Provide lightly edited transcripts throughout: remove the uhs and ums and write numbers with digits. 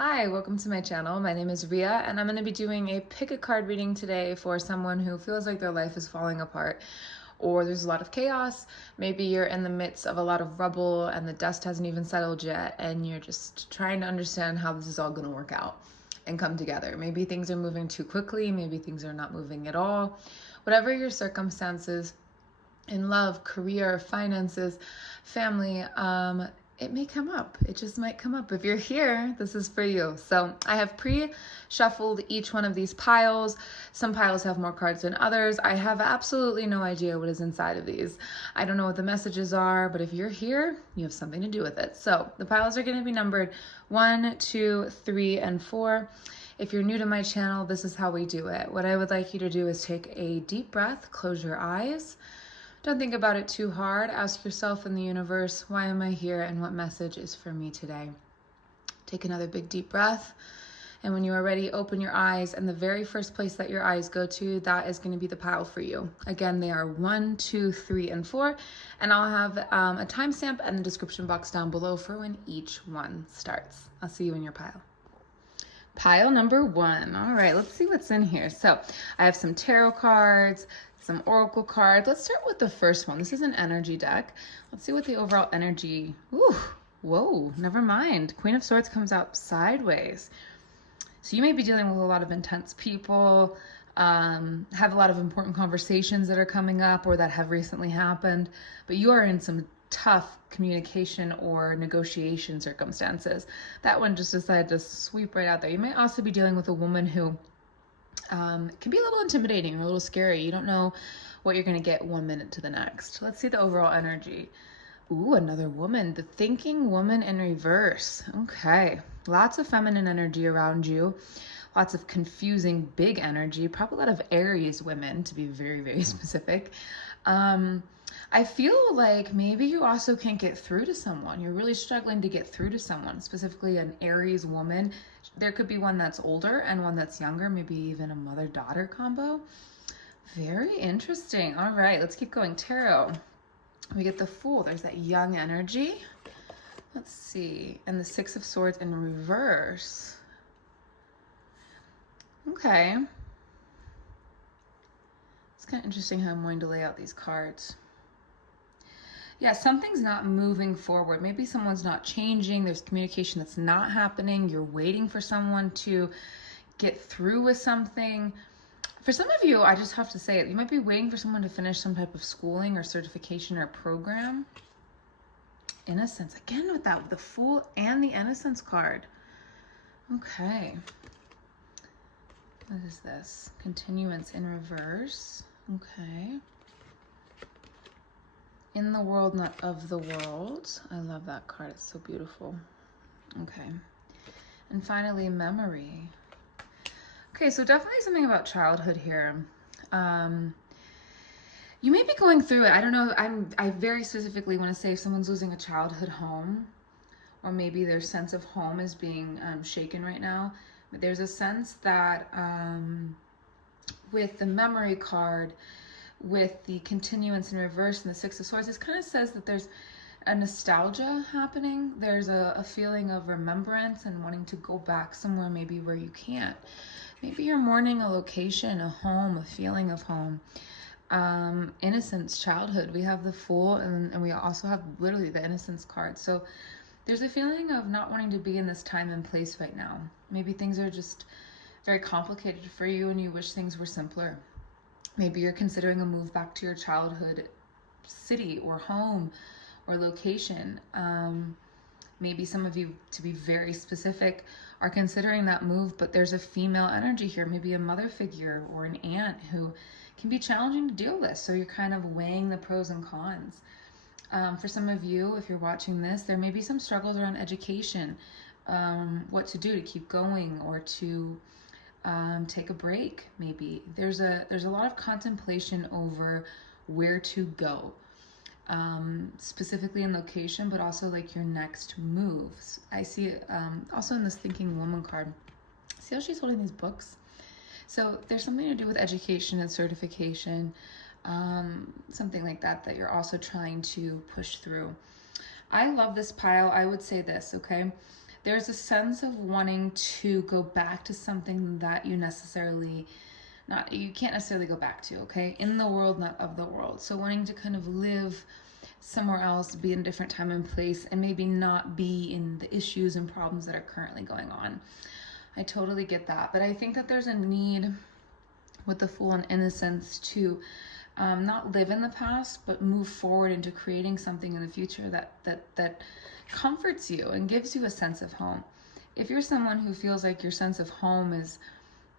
Hi, welcome to my channel. My name is Ria, and I'm going to be doing a pick a card reading today for someone who feels like their life is falling apart or there's a lot of chaos. Maybe you're in the midst of a lot of rubble and the dust hasn't even settled yet, and you're just trying to understand how this is all going to work out and come together. Maybe things are moving too quickly, maybe things are not moving at all. Whatever your circumstances in love, career, finances, family, it may come up. It just might come up. If you're here, this is for you. So I have pre-shuffled each one of these piles. Some piles have more cards than others. I have absolutely no idea what is inside of these. I don't know what the messages are, but if you're here, you have something to do with it. So the piles are going to be numbered 1, 2, 3, and 4. If you're new to my channel, this is how we do it. What I would like you to do is take a deep breath, close your eyes. Don't think about it too hard. Ask yourself in the universe, why am I here and what message is for me today? Take another big deep breath. And when you are ready, open your eyes. And the very first place that your eyes go to, that is going to be the pile for you. Again, they are 1, 2, 3, and 4. And I'll have a timestamp in the description box down below for when each one starts. I'll see you in your pile. Pile number 1. All right, let's see what's in here. So I have some tarot cards, some oracle cards. Let's start with the first one. This is an energy deck. Let's see what the overall energy, whoa, never mind. Queen of Swords comes out sideways. So you may be dealing with a lot of intense people, have a lot of important conversations that are coming up or that have recently happened, but you are in some tough communication or negotiation circumstances. That one just decided to sweep right out there. You may also be dealing with a woman who can be a little intimidating or a little scary. You don't know what you're going to get one minute to the next. Let's see the overall energy. Ooh, another woman. The thinking woman in reverse. Okay. Lots of feminine energy around you. Lots of confusing, big energy. Probably a lot of Aries women, to be very, very specific. I feel like maybe you also can't get through to someone. You're really struggling to get through to someone, specifically an Aries woman. There could be one that's older and one that's younger, maybe even a mother-daughter combo. Very interesting. All right, let's keep going. Tarot. We get the Fool. There's that young energy. Let's see. And the Six of Swords in reverse. Okay. It's kind of interesting how I'm going to lay out these cards. Yeah, something's not moving forward. Maybe someone's not changing. There's communication that's not happening. You're waiting for someone to get through with something. For some of you, I just have to say it, you might be waiting for someone to finish some type of schooling or certification or program. Innocence. Again with that, with the Fool and the Innocence card. Okay. What is this? Continuance in reverse. Okay. In the world, not of the world. I love that card. It's so beautiful. Okay. And finally, memory. Okay, so definitely something about childhood here. You may be going through it. I don't know. I very specifically want to say if someone's losing a childhood home, or maybe their sense of home is being shaken right now. But there's a sense that with the memory card, with the continuance in reverse and the Six of Swords, this kind of says that there's a nostalgia happening. There's a feeling of remembrance and wanting to go back somewhere maybe where you can't. Maybe you're mourning a location, a home, a feeling of home. Innocence, childhood. We have the Fool and we also have literally the Innocence card. So there's a feeling of not wanting to be in this time and place right now. Maybe things are just very complicated for you and you wish things were simpler. Maybe you're considering a move back to your childhood city or home or location. Maybe some of you, to be very specific, are considering that move, but there's a female energy here, maybe a mother figure or an aunt who can be challenging to deal with. So you're kind of weighing the pros and cons. For some of you, if you're watching this, there may be some struggles around education, what to do to keep going or to take a break. Maybe there's a lot of contemplation over where to go, specifically in location, but also like your next moves. I see it also in this Thinking Woman card. See how she's holding these books? So there's something to do with education and certification, something like that you're also trying to push through. I love this pile. I would say this, okay? there's a sense of wanting to go back to something that you can't necessarily go back to, okay? In the world, not of the world. So wanting to kind of live somewhere else, be in a different time and place, and maybe not be in the issues and problems that are currently going on. I totally get that. But I think that there's a need with the Fool and Innocence to not live in the past, but move forward into creating something in the future that comforts you and gives you a sense of home. If you're someone who feels like your sense of home is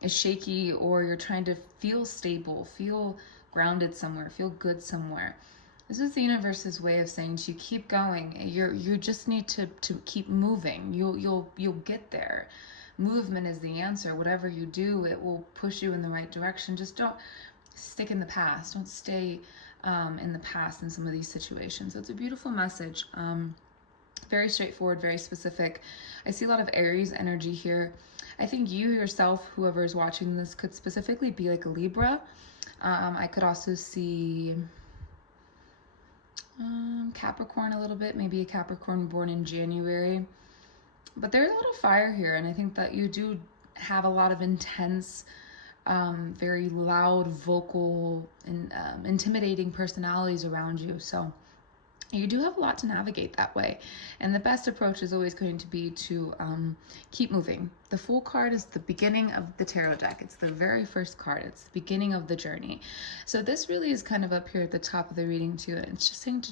shaky, or you're trying to feel stable, feel grounded somewhere, feel good somewhere, this is the universe's way of saying to you, keep going. You just need to keep moving. You'll get there. Movement is the answer. Whatever you do, it will push you in the right direction. Just don't stick in the past. Don't stay in the past in some of these situations. So it's a beautiful message. Very straightforward, very specific. I see a lot of Aries energy here. I think you yourself, whoever is watching this, could specifically be like a Libra. I could also see Capricorn a little bit, maybe a Capricorn born in January. But there's a lot of fire here, and I think that you do have a lot of intense, very loud, vocal, and intimidating personalities around you. So you do have a lot to navigate that way. And the best approach is always going to be to keep moving. The Fool card is the beginning of the tarot deck. It's the very first card. It's the beginning of the journey. So this really is kind of up here at the top of the reading too. And it's just saying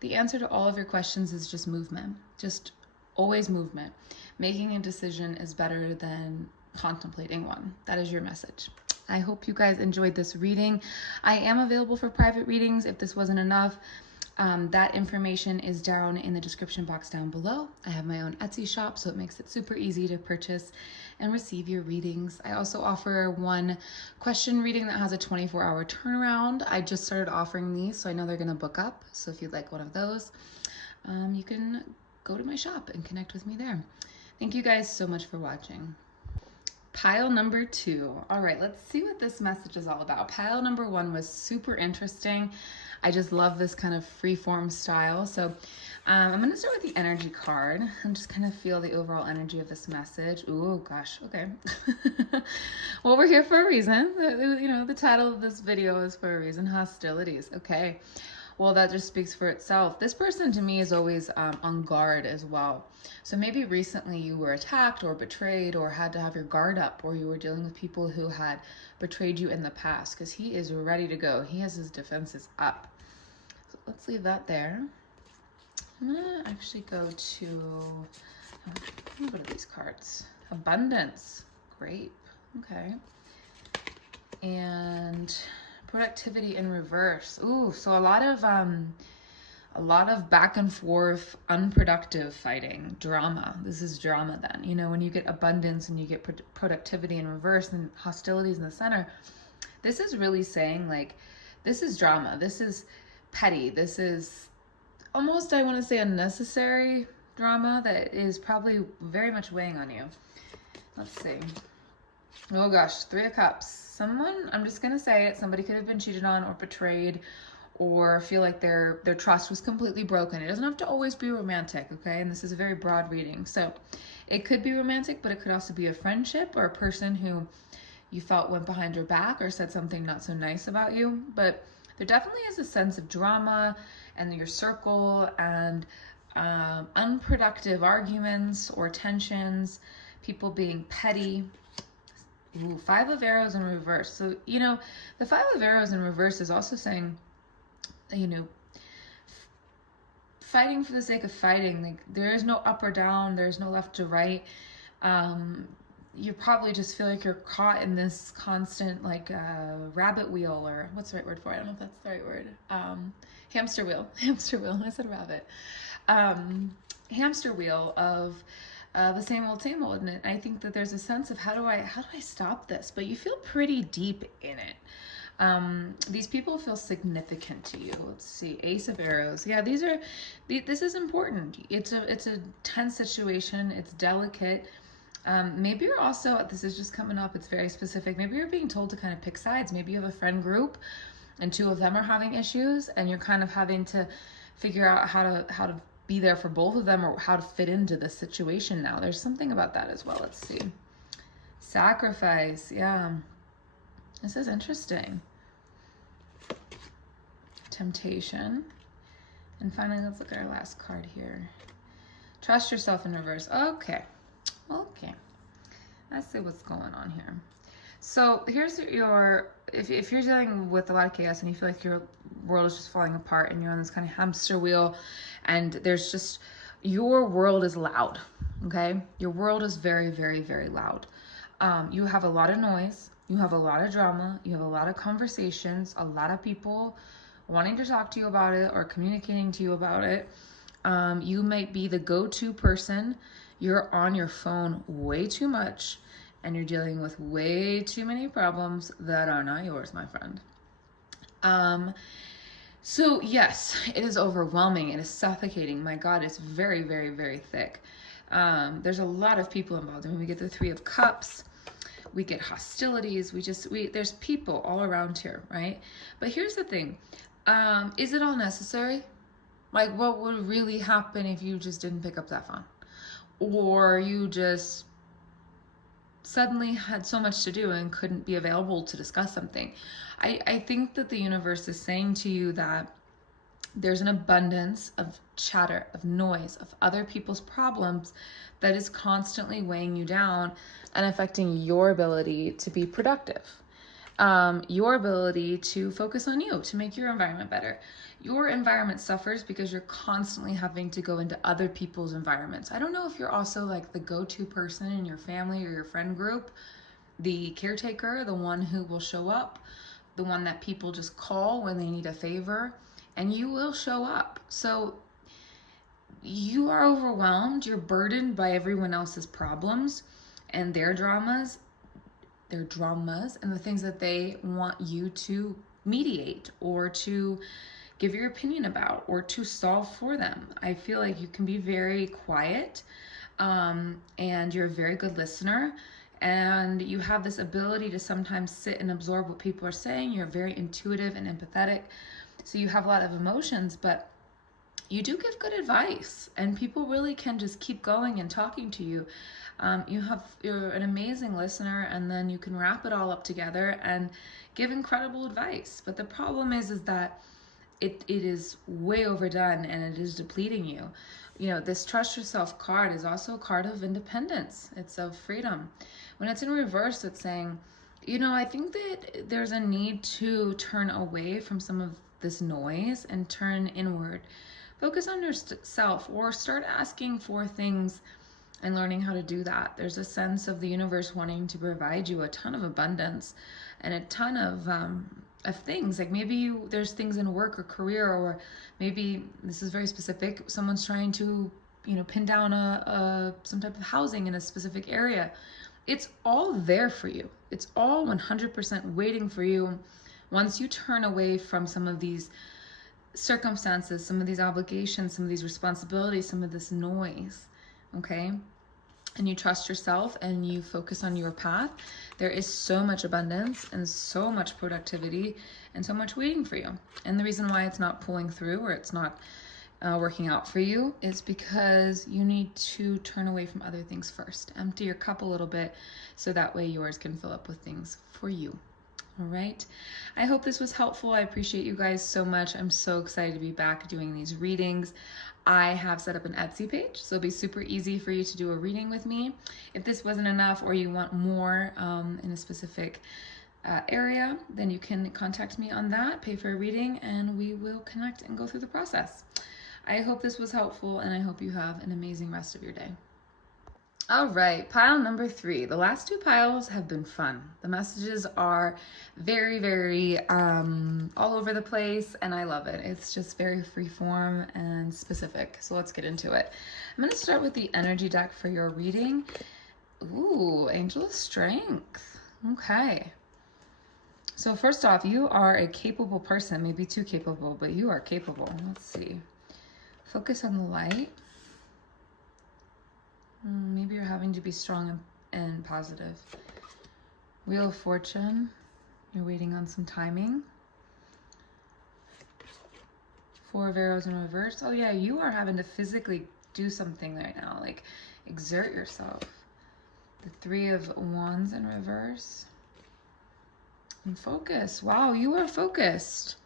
the answer to all of your questions is just movement. Just always movement. Making a decision is better than contemplating one. That is your message. I hope you guys enjoyed this reading. I am available for private readings if this wasn't enough. That information is down in the description box down below. I have my own Etsy shop, so it makes it super easy to purchase and receive your readings. I also offer one question reading that has a 24-hour turnaround. I just started offering these, so I know they're going to book up. So if you'd like one of those, you can go to my shop and connect with me there. Thank you guys so much for watching. Pile number 2. All right, let's see what this message is all about. Pile number 1 was super interesting. I just love this kind of freeform style. So I'm going to start with the energy card and just kind of feel the overall energy of this message. Ooh, gosh. Okay. Well, we're here for a reason. You know, the title of this video is for a reason. Hostilities. Okay. Well, that just speaks for itself. This person to me is always on guard as well. So maybe recently you were attacked or betrayed or had to have your guard up, or you were dealing with people who had betrayed you in the past, because he is ready to go. He has his defenses up. So let's leave that there. I'm gonna actually go to, what are these cards? Abundance. Great. Okay. And productivity in reverse. Ooh, so a lot of back and forth, unproductive fighting, drama. This is drama then. You know, when you get abundance and you get productivity in reverse and hostilities in the center, this is really saying like, this is drama. This is petty. This is almost, I want to say, unnecessary drama that is probably very much weighing on you. Let's see. Oh gosh, 3 of Cups. Someone, I'm just going to say it, somebody could have been cheated on or betrayed or feel like their trust was completely broken. It doesn't have to always be romantic, okay? And this is a very broad reading. So it could be romantic, but it could also be a friendship or a person who you felt went behind your back or said something not so nice about you. But there definitely is a sense of drama and your circle and unproductive arguments or tensions, people being petty. Ooh, 5 of Arrows in reverse. So, you know, the 5 of Arrows in reverse is also saying, you know, fighting for the sake of fighting. Like, there is no up or down. There's no left to right. You probably just feel like you're caught in this constant, like, rabbit wheel, or what's the right word for it? I don't know if that's the right word. Hamster wheel. Hamster wheel. I said rabbit. Hamster wheel of the same old, and I think that there's a sense of how do I stop this? But you feel pretty deep in it. These people feel significant to you. Let's see, Ace of Arrows. Yeah, this is important. It's a tense situation. It's delicate. Maybe you're also, this is just coming up, it's very specific. Maybe you're being told to kind of pick sides. Maybe you have a friend group and 2 of them are having issues, and you're kind of having to figure out how to be there for both of them or how to fit into this situation now. There's something about that as well. Let's see. Sacrifice. Yeah. This is interesting. Temptation. And finally, let's look at our last card here. Trust yourself in reverse. Okay. Okay. Let's see what's going on here. So here's your, if you're dealing with a lot of chaos and you feel like your world is just falling apart and you're on this kind of hamster wheel and there's just, your world is loud, okay? Your world is very, very, very loud. You have a lot of noise. You have a lot of drama. You have a lot of conversations, a lot of people wanting to talk to you about it or communicating to you about it. You might be the go-to person. You're on your phone way too much and you're dealing with way too many problems that are not yours, my friend. So yes, it is overwhelming. It is suffocating. My God, it's very, very, very thick. There's a lot of people involved. I mean, we get the Three of Cups. We get hostilities. There's people all around here, right? But here's the thing. Is it all necessary? Like, what would really happen if you just didn't pick up that phone? Or you just suddenly had so much to do and couldn't be available to discuss something? I think that the universe is saying to you that there's an abundance of chatter, of noise, of other people's problems that is constantly weighing you down and affecting your ability to be productive. Your ability to focus on you, to make your environment better. Your environment suffers because you're constantly having to go into other people's environments. I don't know if you're also like the go-to person in your family or your friend group, the caretaker, the one who will show up, the one that people just call when they need a favor, and you will show up. So you are overwhelmed, you're burdened by everyone else's problems and their dramas, and the things that they want you to mediate or to give your opinion about or to solve for them. I feel like you can be very quiet, and you're a very good listener, and you have this ability to sometimes sit and absorb what people are saying. You're very intuitive and empathetic, so you have a lot of emotions, but you do give good advice, and people really can just keep going and talking to you. You're an amazing listener, and then you can wrap it all up together and give incredible advice. But the problem is that it is way overdone and it is depleting you. You know, this trust yourself card is also a card of independence. It's of freedom. When it's in reverse, it's saying, you know, I think that there's a need to turn away from some of this noise and turn inward. Focus on yourself, or start asking for things and learning how to do that. There's a sense of the universe wanting to provide you a ton of abundance and a ton of things. Like maybe there's things in work or career, or maybe this is very specific. Someone's trying to, you know, pin down some type of housing in a specific area. It's all there for you. It's all 100% waiting for you. Once you turn away from some of these circumstances, some of these obligations, some of these responsibilities, some of this noise, okay? And you trust yourself and you focus on your path, there is so much abundance and so much productivity and so much waiting for you. And the reason why it's not pulling through or it's not working out for you is because you need to turn away from other things first. Empty your cup a little bit so that way yours can fill up with things for you. All right. I hope this was helpful. I appreciate you guys so much. I'm so excited to be back doing these readings. I have set up an Etsy page, so it'll be super easy for you to do a reading with me. If this wasn't enough or you want more in a specific area, then you can contact me on that, pay for a reading, and we will connect and go through the process. I hope this was helpful, and I hope you have an amazing rest of your day. All right, pile number 3. The last 2 piles have been fun. The messages are very, very all over the place, and I love it. It's just very freeform and specific. So let's get into it. I'm going to start with the energy deck for your reading. Ooh, Angel of Strength. Okay. So first off, you are a capable person, maybe too capable, but you are capable. Let's see. Focus on the light. Maybe you're having to be strong and positive. Wheel of Fortune. You're waiting on some timing. Four of Arrows in reverse. Oh yeah, you are having to physically do something right now, like exert yourself. The Three of Wands in reverse. And focus. Wow, you are focused.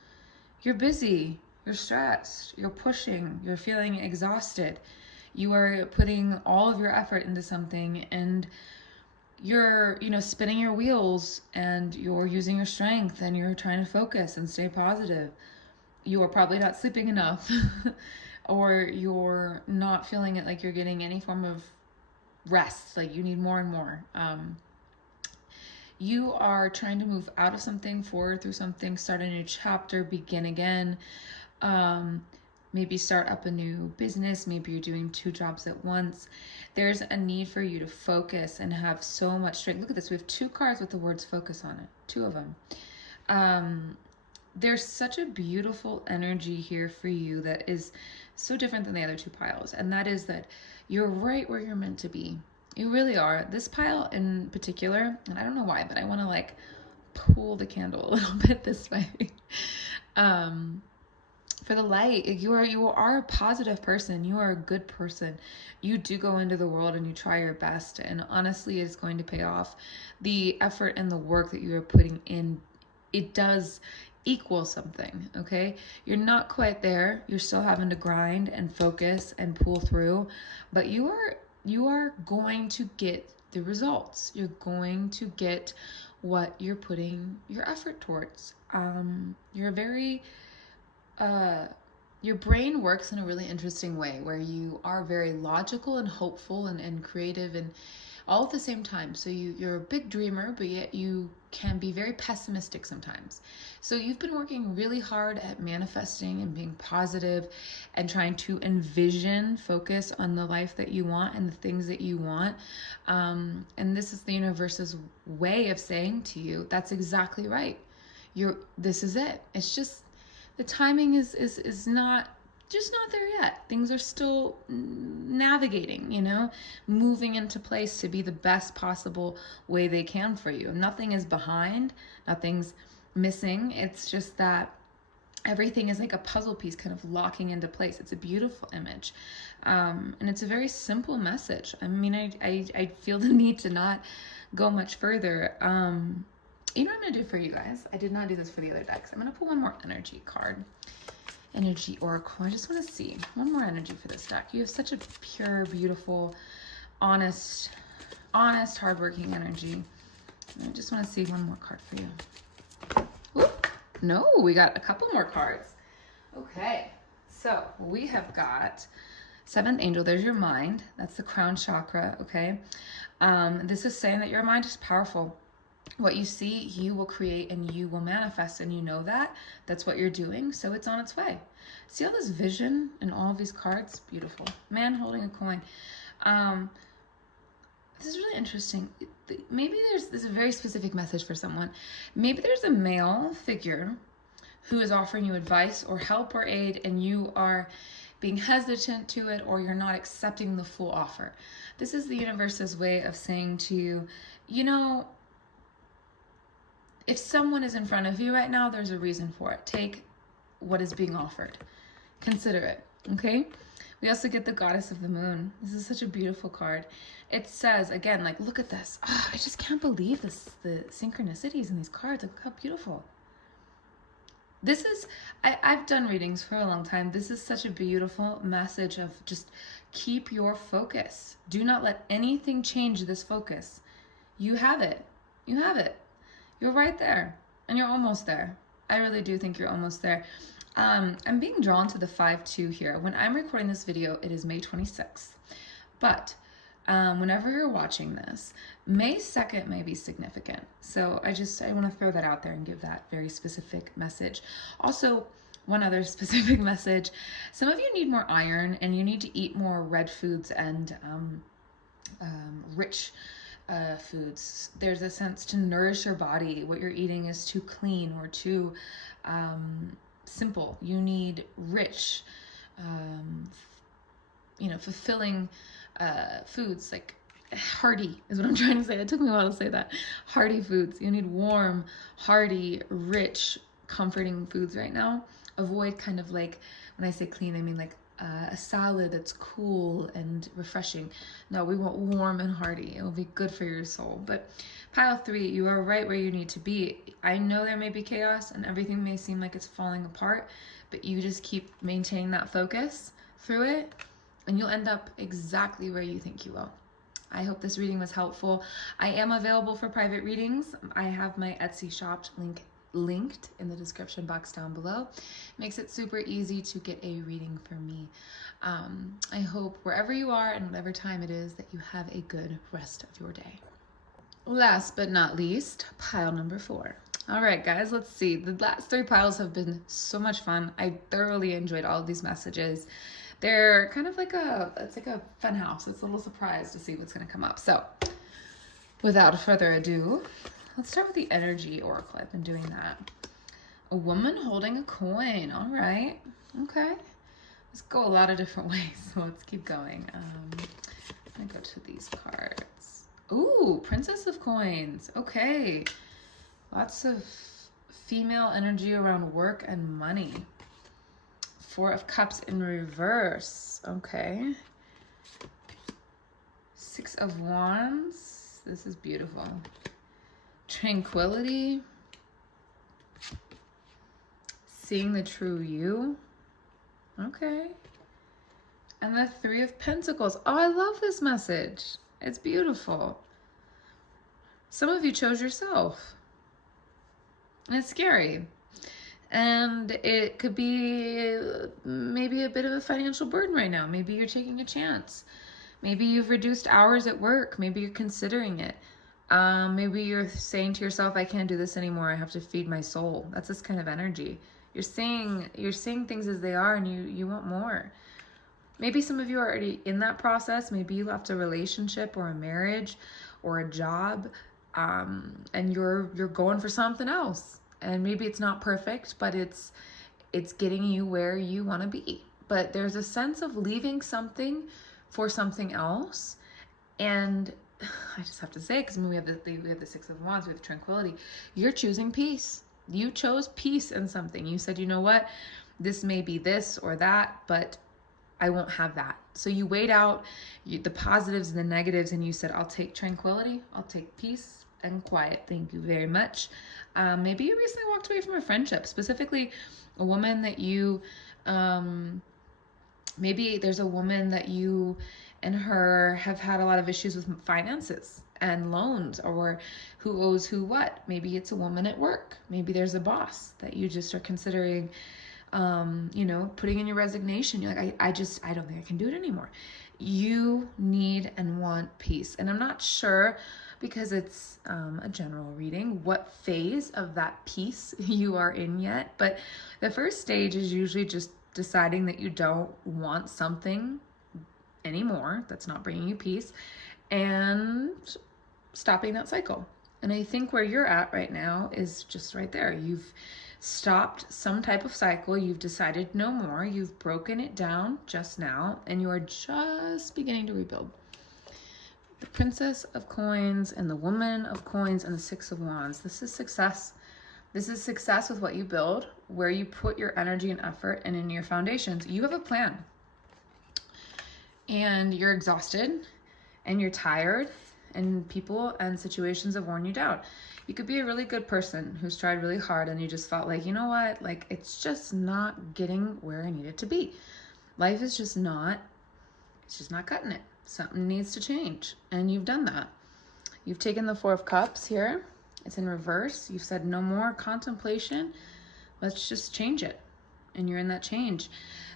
You're busy. You're stressed. You're pushing. You're feeling exhausted. You are putting all of your effort into something, and you're, spinning your wheels, and you're using your strength, and you're trying to focus and stay positive. You are probably not sleeping enough or you're not feeling it like you're getting any form of rest. Like you need more and more. You are trying to move out of something, forward through something, start a new chapter, begin again. Maybe start up a new business. Maybe you're doing 2 jobs at once. There's a need for you to focus and have so much strength. Look at this. We have 2 cards with the words focus on it. 2 of them. There's such a beautiful energy here for you that is so different than the other 2 piles. And that is that you're right where you're meant to be. You really are. This pile in particular, and I don't know why, but I want to like pull the candle a little bit this way. For the light, you are a positive person. You are a good person. You do go into the world and you try your best, and honestly, it's going to pay off. The effort and the work that you are putting in, it does equal something, okay? You're not quite there. You're still having to grind and focus and pull through, but you are going to get the results. You're going to get what you're putting your effort towards. You're very your brain works in a really interesting way where you are very logical and hopeful and creative and all at the same time. So you're a big dreamer, but yet you can be very pessimistic sometimes. So you've been working really hard at manifesting and being positive and trying to envision, focus on the life that you want and the things that you want. And this is the universe's way of saying to you, that's exactly right. This is it. It's just the timing is not there yet. Things are still navigating, moving into place to be the best possible way they can for you. Nothing is behind, nothing's missing. It's just that everything is like a puzzle piece kind of locking into place. It's a beautiful image. And it's a very simple message. I mean, I feel the need to not go much further. You know what I'm going to do for you guys? I did not do this for the other decks. I'm going to pull one more energy card. Energy Oracle. I just want to see one more energy for this deck. You have such a pure, beautiful, honest, hardworking energy. I just want to see one more card for you. Oop, no, we got a couple more cards. Okay, so we have got 7th Angel. There's your mind. That's the crown chakra, okay? This is saying that your mind is powerful. What you see, you will create and you will manifest, and you know that. That's what you're doing, so it's on its way. See all this vision in all of these cards? Beautiful. Man holding a coin. This is really interesting. Maybe there's a very specific message for someone. Maybe there's a male figure who is offering you advice or help or aid, and you are being hesitant to it, or you're not accepting the full offer. This is the universe's way of saying to you, if someone is in front of you right now, there's a reason for it. Take what is being offered. Consider it, okay? We also get the Goddess of the Moon. This is such a beautiful card. It says, again, like, look at this. Oh, I just can't believe this, the synchronicities in these cards. Look how beautiful. This is, I've done readings for a long time. This is such a beautiful message of just keep your focus. Do not let anything change this focus. You have it. You have it. You're right there, and you're almost there. I really do think you're almost there. I'm being drawn to the 5-2 here. When I'm recording this video, it is May 26th. But whenever you're watching this, May 2nd may be significant. So I want to throw that out there and give that very specific message. Also, one other specific message. Some of you need more iron, and you need to eat more red foods and rich foods. There's a sense to nourish your body. What you're eating is too clean or too simple. You need rich, fulfilling foods, like hearty is what I'm trying to say. It took me a while to say that. Hearty foods. You need warm, hearty, rich, comforting foods right now. Avoid kind of like When I say clean, I mean like a salad that's cool and refreshing. No, we want warm and hearty. It will be good for your soul. But pile 3, you are right where you need to be. I know there may be chaos and everything may seem like it's falling apart, but you just keep maintaining that focus through it, and you'll end up exactly where you think you will. I hope this reading was helpful. I am available for private readings. I have my Etsy shop linked in the description box down below. Makes it super easy to get a reading from me. I hope wherever you are and whatever time it is that you have a good rest of your day. Last but not least, pile number 4. All right, guys, let's see. The last 3 piles have been so much fun. I thoroughly enjoyed all of these messages. They're kind of like it's like a fun house. It's a little surprise to see what's going to come up. So without further ado, let's start with the energy oracle. I've been doing that. A woman holding a coin. All right. Okay. Let's go a lot of different ways. So let's keep going. I'm going to go to these cards. Ooh, Princess of Coins. Okay. Lots of female energy around work and money. 4 of Cups in reverse. Okay. 6 of Wands. This is beautiful. Tranquility. Seeing the true you. Okay. And the 3 of Pentacles. Oh, I love this message. It's beautiful. Some of you chose yourself. And it's scary. And it could be maybe a bit of a financial burden right now. Maybe you're taking a chance. Maybe you've reduced hours at work. Maybe you're considering it. Maybe you're saying to yourself, I can't do this anymore. I have to feed my soul. That's this kind of energy. You're saying things as they are, and you want more. Maybe some of you are already in that process. Maybe you left a relationship or a marriage or a job, and you're going for something else. And maybe it's not perfect, but it's getting you where you want to be. But there's a sense of leaving something for something else. And I just have to say, because we have the 6 of Wands, we have tranquility. You're choosing peace. You chose peace in something. You said, you know what? This may be this or that, but I won't have that. So you weighed out the positives and the negatives, and you said, I'll take tranquility. I'll take peace and quiet. Thank you very much. Maybe you recently walked away from a friendship, specifically a woman that you, maybe there's a woman that you and her have had a lot of issues with finances and loans, or who owes who what. Maybe it's a woman at work. Maybe there's a boss that you just are considering, putting in your resignation. You're like, I don't think I can do it anymore. You need and want peace. And I'm not sure, because it's a general reading, what phase of that peace you are in yet. But the first stage is usually just deciding that you don't want something anymore that's not bringing you peace, and stopping that cycle. And I think where you're at right now is just right there. You've stopped some type of cycle. You've decided no more. You've broken it down just now, and you are just beginning to rebuild. The Princess of Coins and the Woman of Coins and the 6 of Wands. This is success. This is success with what you build, where you put your energy and effort, and in your foundations. You have a plan. And you're exhausted, and you're tired, and people and situations have worn you down. You could be a really good person who's tried really hard, and you just felt like, you know what, like it's just not getting where I need it to be. Life is just not, it's just not cutting it. Something needs to change, and you've done that. You've taken the 4 of Cups here. It's in reverse. You've said no more contemplation. Let's just change it. And you're in that change.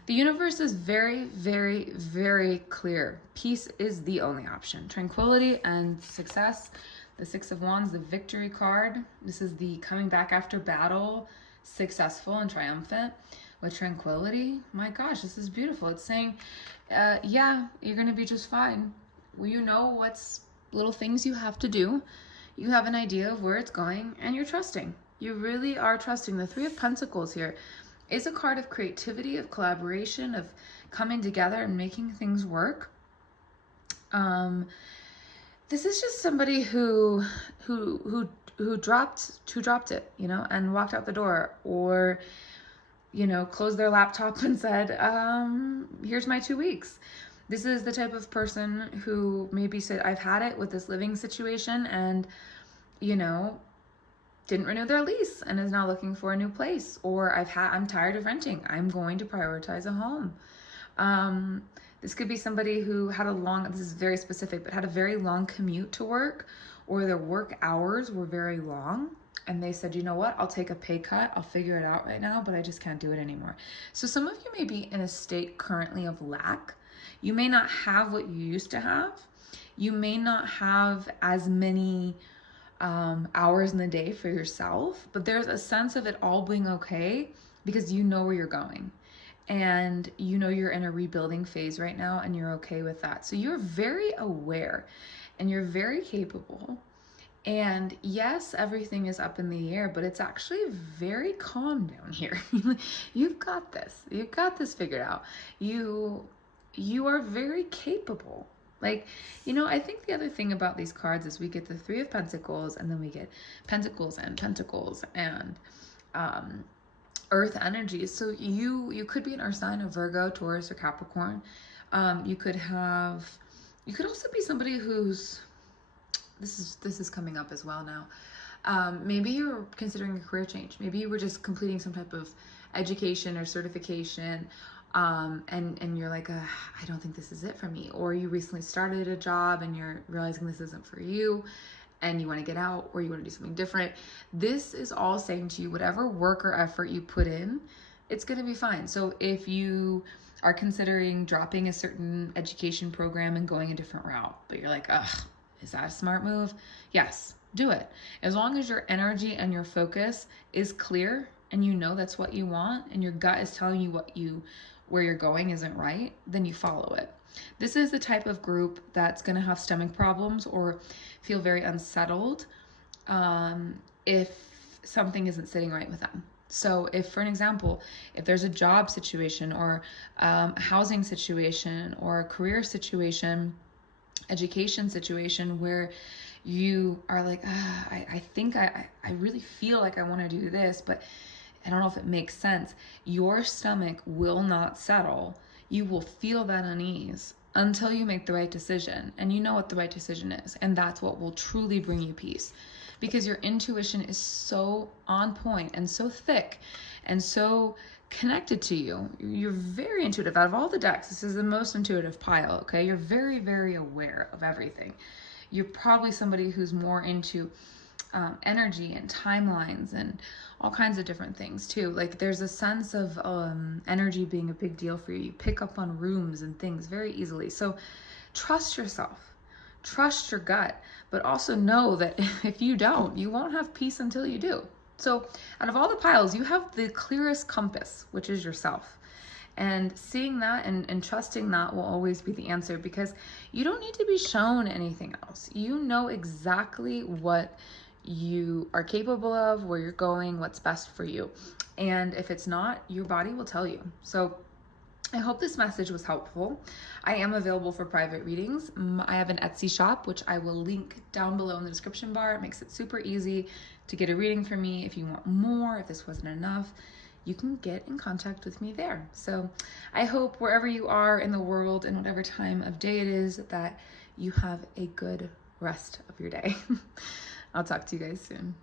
The universe is very, very, very clear. Peace is the only option. Tranquility and success. The 6 of Wands, the victory card. This is the coming back after battle, successful and triumphant with tranquility. My gosh, this is beautiful. It's saying, yeah, you're going to be just fine. Well, you know what's little things you have to do. You have an idea of where it's going, and you're trusting. You really are trusting. The 3 of Pentacles here is a card of creativity, of collaboration, of coming together and making things work. This is just somebody who dropped it, and walked out the door, or closed their laptop and said, here's my 2 weeks. This is the type of person who maybe said, I've had it with this living situation, and, didn't renew their lease and is now looking for a new place. Or I'm tired of renting. I'm going to prioritize a home. This could be somebody who had this is very specific, but had a very long commute to work, or their work hours were very long. And they said, you know what, I'll take a pay cut. I'll figure it out right now, but I just can't do it anymore. So some of you may be in a state currently of lack. You may not have what you used to have. You may not have as many hours in the day for yourself, but there's a sense of it all being okay because you know where you're going. And you're in a rebuilding phase right now, and you're okay with that. So you're very aware and you're very capable. And yes, everything is up in the air, but it's actually very calm down here. You've got this. You've got this figured out. You are very capable. I think the other thing about these cards is we get the Three of Pentacles, and then we get Pentacles and Earth energy. So you could be an Earth sign, a Virgo, Taurus, or Capricorn. You could also be somebody who's, this is coming up as well now. Maybe you're considering a career change. Maybe you were just completing some type of education or certification, and you're like, I don't think this is it for me. Or you recently started a job and you're realizing this isn't for you, and you want to get out, or you want to do something different. This is all saying to you, whatever work or effort you put in, it's going to be fine. So if you are considering dropping a certain education program and going a different route, but you're like, ugh, is that a smart move? Yes, do it. As long as your energy and your focus is clear, and you know that's what you want, and your gut is telling you where you're going isn't right, then you follow it. This is the type of group that's going to have stomach problems or feel very unsettled if something isn't sitting right with them. So if, for an example, if there's a job situation or a housing situation or a career situation, education situation where you are like, I think I really feel like I want to do this, but I don't know if it makes sense. Your stomach will not settle. You will feel that unease until you make the right decision, and you know what the right decision is, and that's what will truly bring you peace, because your intuition is so on point and so thick and so connected to you. You're very intuitive. Out of all the decks, this is the most intuitive pile, okay? You're very, very aware of everything. You're probably somebody who's more into energy and timelines and all kinds of different things too. Like there's a sense of energy being a big deal for you. You pick up on rooms and things very easily. So trust yourself, trust your gut, but also know that if you don't, you won't have peace until you do. So out of all the piles, you have the clearest compass, which is yourself. And seeing that and trusting that will always be the answer, because you don't need to be shown anything else. You know exactly what you are capable of, where you're going, what's best for you. And if it's not, your body will tell you. So I hope this message was helpful. I am available for private readings. I have an Etsy shop, which I will link down below in the description bar. It makes it super easy to get a reading from me. If you want more, if this wasn't enough, you can get in contact with me there. So I hope wherever you are in the world and whatever time of day it is, that you have a good rest of your day. I'll talk to you guys soon.